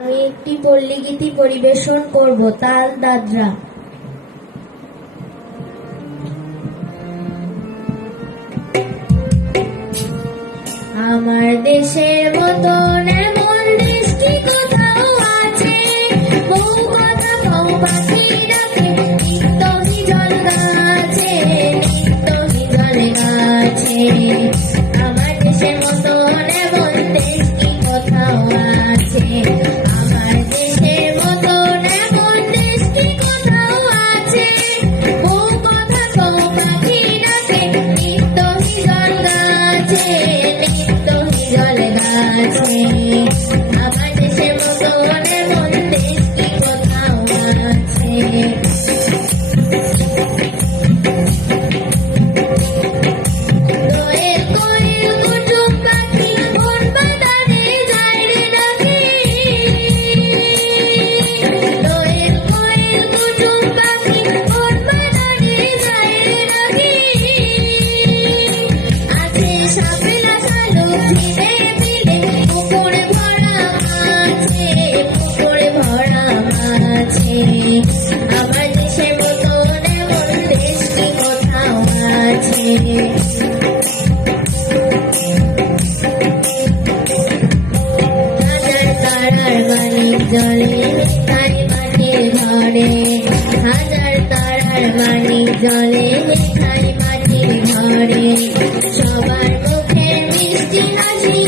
আমি একটি পল্লীগীতি পরিবেশন করব। তাল দাদরা। আমার দেশের মতন এমন দেশ কি কোথাও আছে? বউ কথা বউ পাখি ডাকে, নিত্য হিজল গাছে, নিত্য হিজল গাছে। আমার দেশের মতন এমন দেশ কি কোথাও আছে? আমার দেশের মতন এমন দেশ কি কোথাও আছে? বউ কথা বউ পাখি ডাকে, নিত্য হিজল গাছে, নিত্য হিজল গাছে। আমার দেশের মতন এমন দেশ কি কোথাও আছে? দোয়েল কোয়েল কুটুম পাখি কোন বাগানে যায় রে ডাকে? দোয়েল কোয়েল কুটুম পাখি কোন বাগানে যায় রে ডাকে? আছে শাপলা শালুক ঝিলে বিলে, পুকুরে ভরা মাছে, পুকুরে ভরা মাছে। আমার দেশের মতন এমন দেশ কি কোথাও আছে? হাজার তারার মানিক জলে তাই মাটির ঘরে, হাজার তারার মানিক জলে তাই মাটির ঘরে। সবার মুখে মিষ্টি হাসি